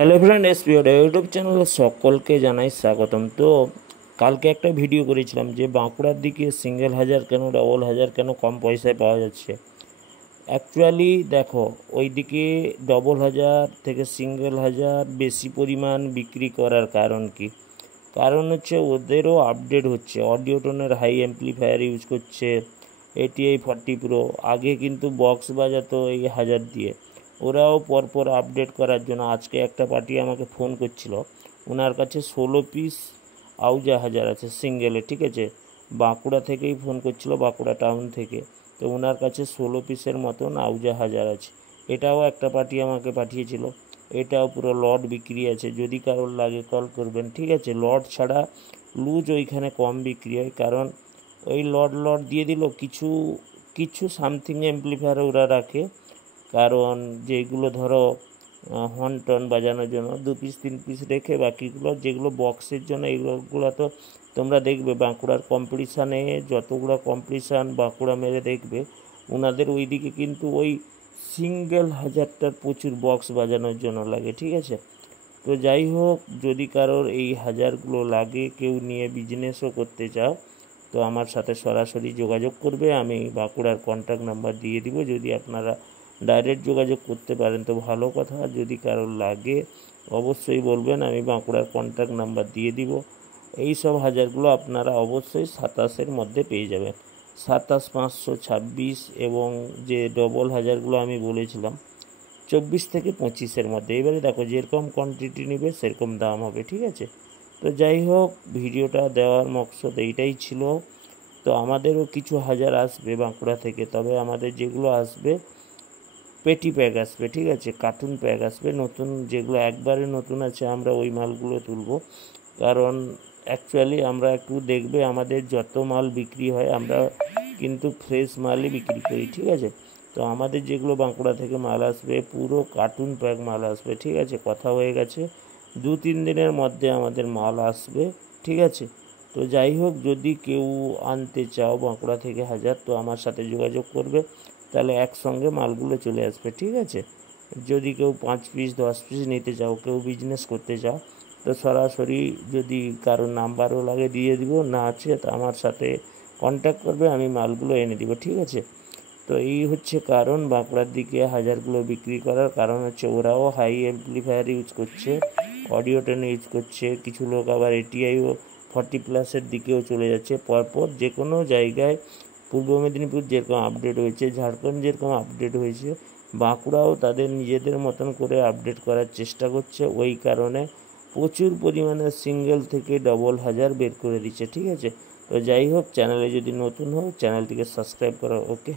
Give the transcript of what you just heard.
Hello friend, এসপিওড YouTube চ্যানেলে সকলকে জানাই স্বাগতম। তো কালকে একটা ভিডিও করেছিলাম যে বাঁকুড়ার দিকে সিঙ্গেল হাজার কেন, ডবল হাজার কেন কম পয়সায় পাওয়া যাচ্ছে। অ্যাকচুয়ালি দেখো, ওইদিকে ডবল হাজার থেকে সিঙ্গেল হাজার বেশি পরিমাণ বিক্রি করার কারণ কি? কারণ হচ্ছে ওদেরও আপডেট হচ্ছে, অডিও টোনের হাই অ্যাম্পলিফায়ার ইউজ করছে, ATI 40 প্রো। আগে কিন্তু বক্স বাজাতো এই হাজার দিয়ে, ওরাও পরপর আপডেট করার জন্য। আজকে একটা পার্টি আমাকে ফোন করছিল, ওনার কাছে 16 পিস আউজা হাজার আছে সিঙ্গেলে, ঠিক আছে। বাঁকুড়া থেকেই ফোন করছিল, বাঁকুড়া টাউন থেকে। তো ওনার কাছে 16 পিসের মতন আউজা হাজার আছে। এটাও একটা পার্টি আমাকে পাঠিয়েছিল, এটাও পুরো লট বিক্রি আছে। যদি কারোর লাগে কল করবেন, ঠিক আছে। লট ছাড়া লুজ ওইখানে কম বিক্রি হয়, কারণ ওই লট দিয়ে দিল। কিছু কিছু সামথিং অ্যাম্পলিফায়ার ওরা রাখে, কারণ যেগুলো ধরো হর্ন টন বাজানোর জন্য 2 পিস 3 পিস রেখে, বাকিগুলো যেগুলো বক্সের জন্য, এইগুলো তো তোমরা দেখবে বাঁকুড়ার কম্পিটিশানে, যতগুলো কম্পিটিশান বাঁকুড়া মেরে দেখবে, ওনাদের ওইদিকে কিন্তু ওই সিঙ্গেল হাজারটার প্রচুর বক্স বাজানোর জন্য লাগে, ঠিক আছে। তো যাই হোক, যদি কারোর এই হাজারগুলো লাগে, কেউ নিয়ে বিজনেসও করতে চাও, তো আমার সাথে সরাসরি যোগাযোগ করবে। আমি বাঁকুড়ার কন্ট্যাক্ট নাম্বার দিয়ে দিব। যদি আপনারা ডাইরেক্ট যোগাযোগ করতে পারেন তো ভালো কথা। যদি কারোর লাগে অবশ্যই বলবেন, আমি বাঁকুড়ার কন্ট্যাক্ট নাম্বার দিয়ে দিব। এই সব হাজারগুলো আপনারা অবশ্যই 27-এর মধ্যে পেয়ে যাবেন, 27, 526। এবং যে ডবল হাজারগুলো আমি বলেছিলাম 24 থেকে 25-এর মধ্যে। এবারে দেখো, যেরকম কোয়ান্টিটি নেবে সেরকম দাম হবে, ঠিক আছে। তো যাই হোক, ভিডিওটা দেওয়ার মকসদ এইটাই ছিল। তো আমাদেরও কিছু হাজার আসবে বাঁকুড়া থেকে, তবে আমাদের যেগুলো আসবে পেটি প্যাক আসবে, ঠিক আছে। কার্টুন প্যাক আসবে নতুন, যেগুলো একবারে নতুন আছে আমরা ওই মালগুলো তুলব। কারণ অ্যাকচুয়ালি আমরা একটু দেখবে, আমাদের যত মাল বিক্রি হয় আমরা কিন্তু ফ্রেশ মালই বিক্রি করি, ঠিক আছে। তো আমাদের যেগুলো বাঁকুড়া থেকে মাল আসবে পুরো কার্টুন প্যাক মাল আসবে, ঠিক আছে। কথা হয়ে গেছে, 2-3 দিনের মধ্যে আমাদের মাল আসবে, ঠিক আছে। তো যাই হোক, যদি কেউ আনতে চাও বাঁকুড়া থেকে হাজার, তো আমার সাথে যোগাযোগ করবে, তাহলে একসঙ্গে মালগুলো চলে আসবে, ঠিক আছে। যদি কেউ 5 পিস 10 পিস নিতে চাও, কেউ বিজনেস করতে চাও, তো সরাসরি যদি কারোর নাম্বারও লাগে দিয়ে দিব, না আছে তো আমার সাথে কন্ট্যাক্ট করবে, আমি মালগুলো এনে দিব, ঠিক আছে। তো এই হচ্ছে কারণ বাঁকুড়ার দিকে হাজারগুলো বিক্রি করার কারণ হচ্ছে ওরাও হাই অ্যাম্পলিফায়ার ইউজ করছে, অডিও টেন ইউজ করছে। কিছু লোক আবার ATI 40+ দিকেও চলে যাচ্ছে। পরপর যে কোনো জায়গায়, পূর্ব মেদিনীপুর যেরকম আপডেট হয়েছে, ঝাড়খণ্ড যেরকম আপডেট হয়েছে, বাঁকুড়াও তাদের নিজেদের মতন করে আপডেট করার চেষ্টা করছে। ওই কারণে প্রচুর পরিমাণে সিঙ্গেল থেকে ডবল হাজার বের করে দিচ্ছে, ঠিক আছে। তো যাই হোক, চ্যানেলে যদি নতুন হও চ্যানেলটিকে সাবস্ক্রাইব করো, ওকে।